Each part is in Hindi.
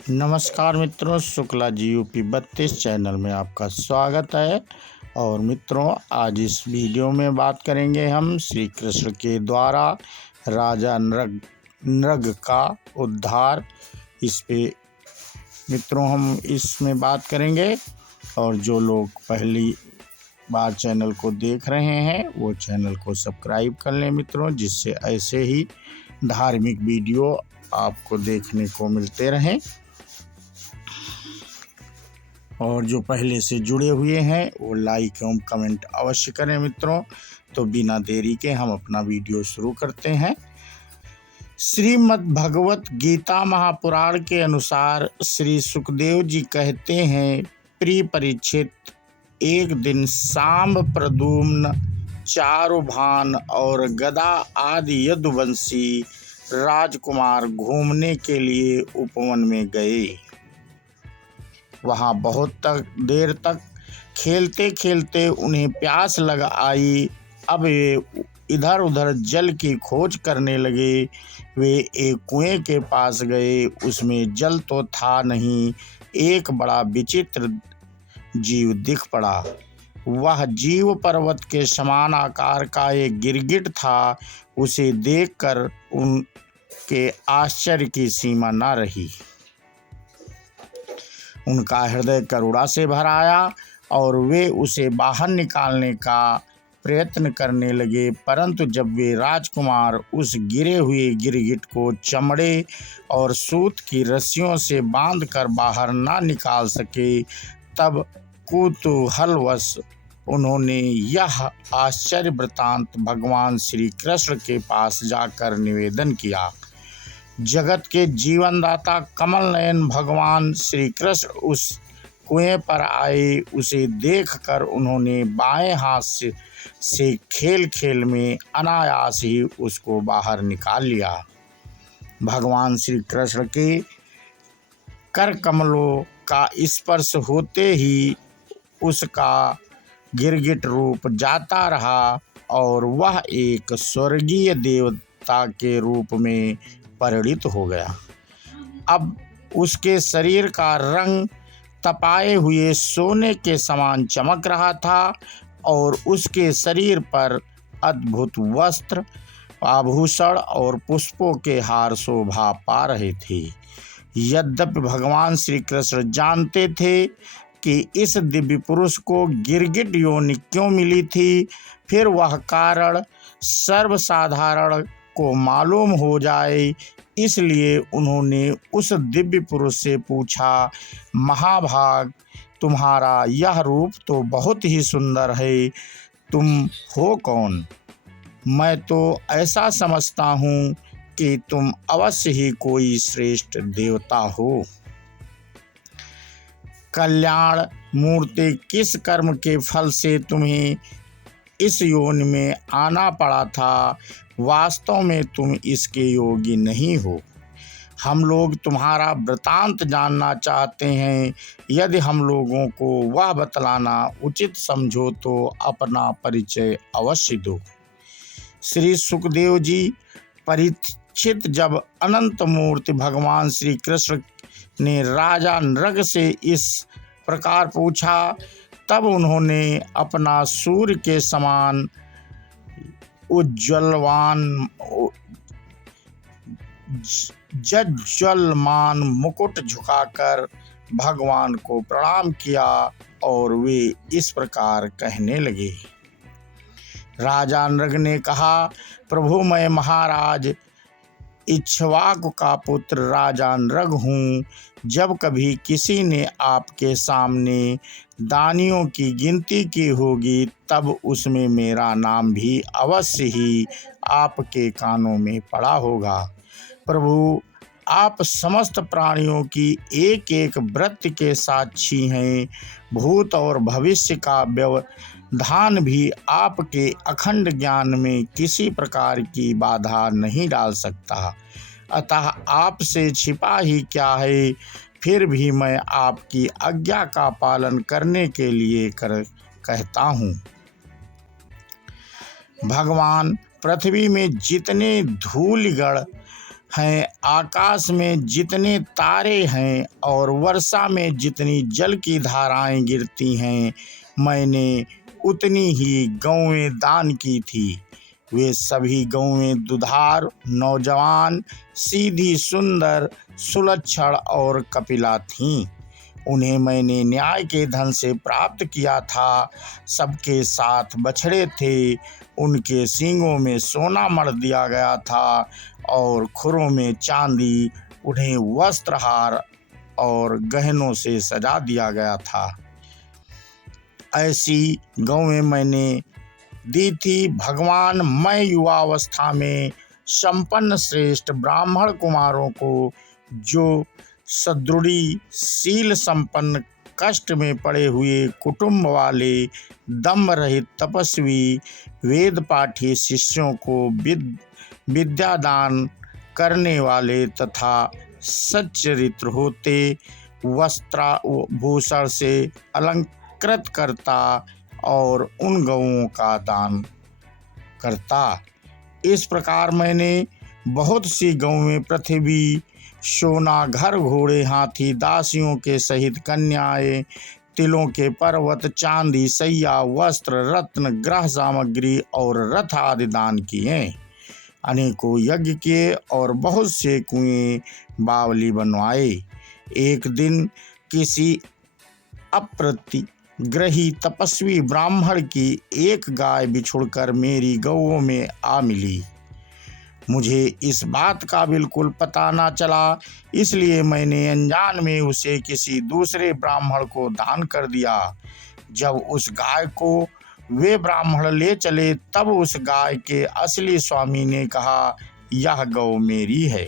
नमस्कार मित्रों, शुक्ला जी यूपी 32 चैनल में आपका स्वागत है। और मित्रों, आज इस वीडियो में बात करेंगे हम श्री कृष्ण के द्वारा राजा नृग का उद्धार। इस पे मित्रों हम इसमें बात करेंगे। और जो लोग पहली बार चैनल को देख रहे हैं वो चैनल को सब्सक्राइब कर लें मित्रों, जिससे ऐसे ही धार्मिक वीडियो आपको देखने को मिलते रहें। और जो पहले से जुड़े हुए हैं वो लाइक एवं कमेंट अवश्य करें मित्रों। तो बिना देरी के हम अपना वीडियो शुरू करते हैं। श्रीमद् भगवत गीता महापुराण के अनुसार श्री सुखदेव जी कहते हैं, प्रिय परीक्षित, एक दिन सांब, प्रद्युम्न, चारुभान और गदा आदि यदुवंशी राजकुमार घूमने के लिए उपवन में गए। वहाँ बहुत देर तक खेलते खेलते उन्हें प्यास लग आई। अब वे इधर उधर जल की खोज करने लगे। वे एक कुएं के पास गए। उसमें जल तो था नहीं, एक बड़ा विचित्र जीव दिख पड़ा। वह जीव पर्वत के समान आकार का एक गिरगिट था। उसे देखकर उनके आश्चर्य की सीमा न रही। उनका हृदय करुणा से भर आया और वे उसे बाहर निकालने का प्रयत्न करने लगे। परंतु जब वे राजकुमार उस गिरे हुए गिरगिट को चमड़े और सूत की रस्सियों से बांधकर बाहर ना निकाल सके, तब कुतूहलवश उन्होंने यह आश्चर्य वृत्तांत भगवान श्री कृष्ण के पास जाकर निवेदन किया। जगत के जीवनदाता कमल नयन भगवान श्री कृष्ण उस कुएं पर आए। उसे देखकर उन्होंने बाएं हाथ से खेल खेल में अनायास ही उसको बाहर निकाल लिया। भगवान श्री कृष्ण के कर कमलों का स्पर्श होते ही उसका गिरगिट रूप जाता रहा और वह एक स्वर्गीय देवता के रूप में परिणित हो गया। अब उसके शरीर का रंग तपाए हुए सोने के समान चमक रहा था और उसके शरीर पर अद्भुत वस्त्र, आभूषण और पुष्पों के हार शोभा पा रहे थे। यद्यपि भगवान श्री कृष्ण जानते थे कि इस दिव्य पुरुष को गिरगिट योनि क्यों मिली थी, फिर वह कारण सर्वसाधारण को मालूम हो जाए, इसलिए उन्होंने उस दिव्य पुरुष से पूछा, महाभाग, तुम्हारा यह रूप तो बहुत ही सुंदर है, तुम हो कौन? मैं तो ऐसा समझता हूँ कि तुम अवश्य ही कोई श्रेष्ठ देवता हो। कल्याण मूर्ति, किस कर्म के फल से तुम्हें इस योनि में आना पड़ा था? वास्तव में तुम इसके योगी नहीं हो। हम लोग तुम्हारा वृतांत जानना चाहते हैं। यदि हम लोगों को वह बतलाना उचित समझो तो अपना परिचय अवश्य दो। श्री सुखदेव जी, परीक्षित, जब अनंत मूर्ति भगवान श्री कृष्ण ने राजा नृग से इस प्रकार पूछा, तब उन्होंने अपना सूर्य के समान जज्वलमान मुकुट झुकाकर भगवान को प्रणाम किया और वे इस प्रकार कहने लगे। राजा नृग ने कहा, प्रभु, मैं महाराज इक्ष्वाकु का पुत्र राजा नृग हूँ। जब कभी किसी ने आपके सामने दानियों की गिनती की होगी, तब उसमें मेरा नाम भी अवश्य ही आपके कानों में पड़ा होगा। प्रभु, आप समस्त प्राणियों की एक एक वृत्ति के साक्षी हैं। भूत और भविष्य का व्यवधान भी आपके अखंड ज्ञान में किसी प्रकार की बाधा नहीं डाल सकता। अतः आपसे छिपा ही क्या है, फिर भी मैं आपकी आज्ञा का पालन करने के लिए कहता हूँ। भगवान, पृथ्वी में जितने धूलिगण हैं, आकाश में जितने तारे हैं और वर्षा में जितनी जल की धाराएं गिरती हैं, मैंने उतनी ही गौएं दान की थी। वे सभी गौएं दुधार, नौजवान, सीधी, सुंदर, सुलक्षण और कपिला थीं। उन्हें मैंने न्याय के धन से प्राप्त किया था। सबके साथ बछड़े थे, उनके सींगों में सोना मढ़ दिया गया था और खुरों में चांदी, उन्हें वस्त्रहार और गहनों से सजा दिया गया था। ऐसी गौएं मैंने दी थी भगवान मैं युवावस्था में संपन्न श्रेष्ठ ब्राह्मण कुमारों को, जो सदृढ़ी शील संपन्न, कष्ट में पड़े हुए कुटुंब वाले, दम रहित तपस्वी, वेद पाठी शिष्यों को विद्या दान करने वाले तथा सच्चरित्र होते, वस्त्राभूषण से अलंकृत करता और उन गौओं का दान करता। इस प्रकार मैंने बहुत सी गौएं, पृथ्वी, सोना, घर, घोड़े, हाथी, दासियों के सहित कन्याएं, तिलों के पर्वत, चांदी, सैया, वस्त्र, रत्न, गृह सामग्री और रथ आदि दान किए। अनेकों यज्ञ किए और बहुत से कुएं, बावली बनवाए। एक दिन किसी अप्रतिग्रही तपस्वी ब्राह्मण की एक गाय बिछुड़कर मेरी गौओं में आ मिली। मुझे इस बात का बिल्कुल पता न चला, इसलिए मैंने अनजान में उसे किसी दूसरे ब्राह्मण को दान कर दिया। जब उस गाय को वे ब्राह्मण ले चले, तब उस गाय के असली स्वामी ने कहा, यह गौ मेरी है।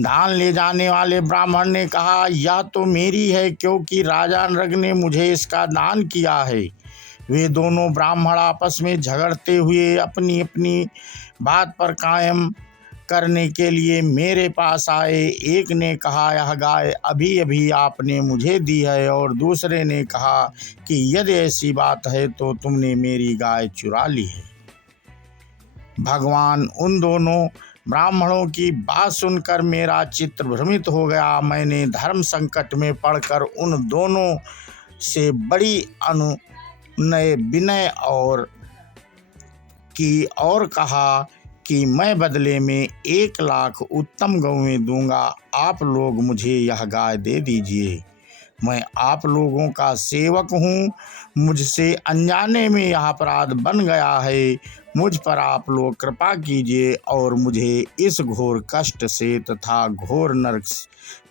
दान ले जाने वाले ब्राह्मण ने कहा, यह तो मेरी है, क्योंकि राजा नृग ने मुझे इसका दान किया है। वे दोनों ब्राह्मण आपस में झगड़ते हुए अपनी अपनी बात पर कायम करने के लिए मेरे पास आए। एक ने कहा, यह गाय अभी अभी आपने मुझे दी है, और दूसरे ने कहा कि यदि ऐसी बात है तो तुमने मेरी गाय चुरा ली है। भगवान उन दोनों ब्राह्मणों की बात सुनकर मेरा चित्त भ्रमित हो गया। मैंने धर्म संकट में पड़कर उन दोनों से बड़ी अनुनय विनय और कहा कि मैं बदले में 1 लाख उत्तम गौएं दूंगा, आप लोग मुझे यह गाय दे दीजिए। मैं आप लोगों का सेवक हूँ, मुझसे अनजाने में यह अपराध बन गया है। मुझ पर आप लोग कृपा कीजिए और मुझे इस घोर कष्ट से तथा घोर नरक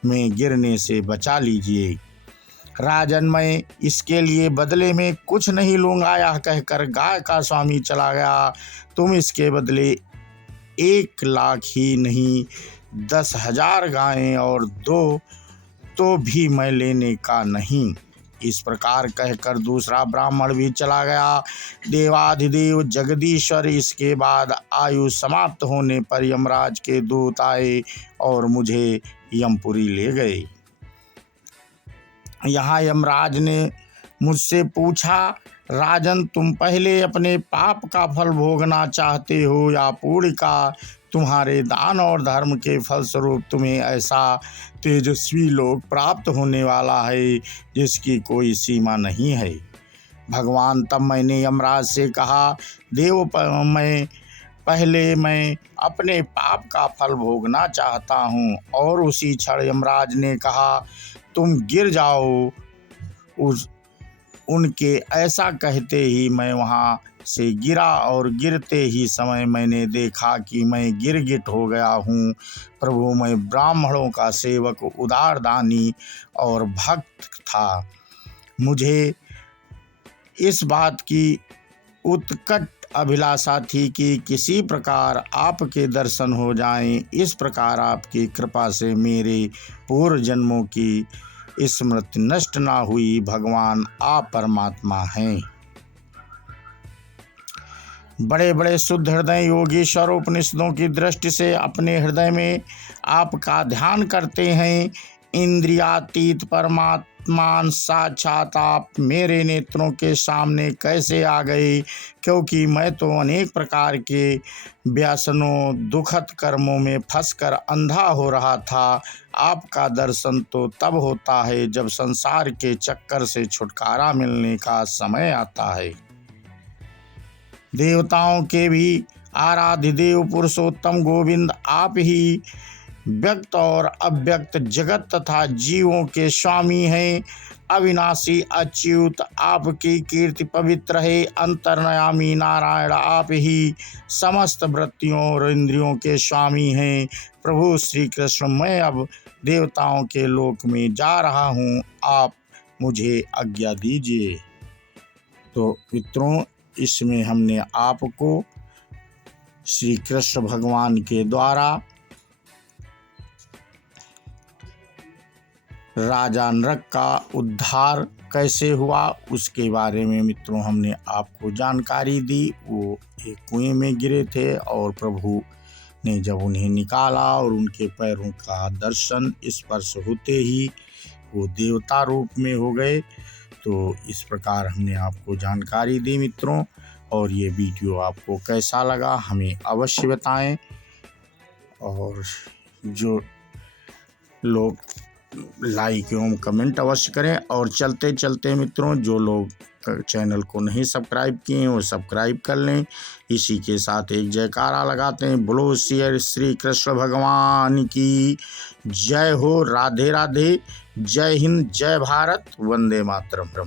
में गिरने से बचा लीजिए। राजन, मैं इसके लिए बदले में कुछ नहीं लूँगा। यह कहकर गाय का स्वामी चला गया। तुम इसके बदले 1 लाख ही नहीं, 10,000 गायें और 2 तो भी मैं लेने का नहीं। इस प्रकार कहकर दूसरा ब्राह्मण भी चला गया। देवाधिदेव जगदीश्वर इसके बाद आयु समाप्त होने पर यमराज के दूत आए और मुझे यमपुरी ले गए। यहाँ यमराज ने मुझसे पूछा, राजन, तुम पहले अपने पाप का फल भोगना चाहते हो या पुण्य का? तुम्हारे दान और धर्म के फलस्वरूप तुम्हें ऐसा तेजस्वी लोक प्राप्त होने वाला है जिसकी कोई सीमा नहीं है। भगवान, तब मैंने यमराज से कहा, देव, मैं अपने पाप का फल भोगना चाहता हूँ। और उसी क्षण यमराज ने कहा, तुम गिर जाओ। उनके ऐसा कहते ही मैं वहाँ से गिरा और गिरते ही समय मैंने देखा कि मैं गिरगिट हो गया हूँ। प्रभु, मैं ब्राह्मणों का सेवक, उदार दानी और भक्त था। मुझे इस बात की उत्कट अभिलाषा थी कि किसी प्रकार आपके दर्शन हो जाएं। इस प्रकार आपकी कृपा से मेरे पूर्व जन्मों की स्मृति नष्ट ना हुई। भगवान आप परमात्मा हैं। बड़े बड़े शुद्ध हृदय योगीश्वर उपनिषदों की दृष्टि से अपने हृदय में आपका ध्यान करते हैं। इंद्रियातीत परमात्मा वर्तमान साक्षात आप मेरे नेत्रों के सामने कैसे आ गए, क्योंकि मैं तो अनेक प्रकार के व्यसनों दुखद कर्मों में फंसकर अंधा हो रहा था। आपका दर्शन तो तब होता है जब संसार के चक्कर से छुटकारा मिलने का समय आता है। देवताओं के भी आराध्य देव पुरुषोत्तम गोविंद आप ही व्यक्त और अव्यक्त जगत तथा जीवों के स्वामी हैं। अविनाशी अच्युत आपकी कीर्ति पवित्र है। अंतर्यामी नारायण आप ही समस्त वृत्तियों और इंद्रियों के स्वामी हैं। प्रभु श्री कृष्ण, मैं अब देवताओं के लोक में जा रहा हूँ, आप मुझे आज्ञा दीजिए। तो मित्रों, इसमें हमने आपको श्री कृष्ण भगवान के द्वारा राजा नृक का उद्धार कैसे हुआ उसके बारे में मित्रों हमने आपको जानकारी दी। वो एक कुएं में गिरे थे और प्रभु ने जब उन्हें निकाला और उनके पैरों का दर्शन स्पर्श होते ही वो देवता रूप में हो गए। तो इस प्रकार हमने आपको जानकारी दी मित्रों, और ये वीडियो आपको कैसा लगा हमें अवश्य बताएं। और जो लोग लाइक एवं कमेंट अवश्य करें। और चलते चलते मित्रों, जो लोग चैनल को नहीं सब्सक्राइब किए हैं वो सब्सक्राइब कर लें। इसी के साथ एक जयकारा लगाते हैं, बोलो श्री कृष्ण भगवान की जय हो। राधे राधे, जय हिंद, जय भारत, वंदे मातरम।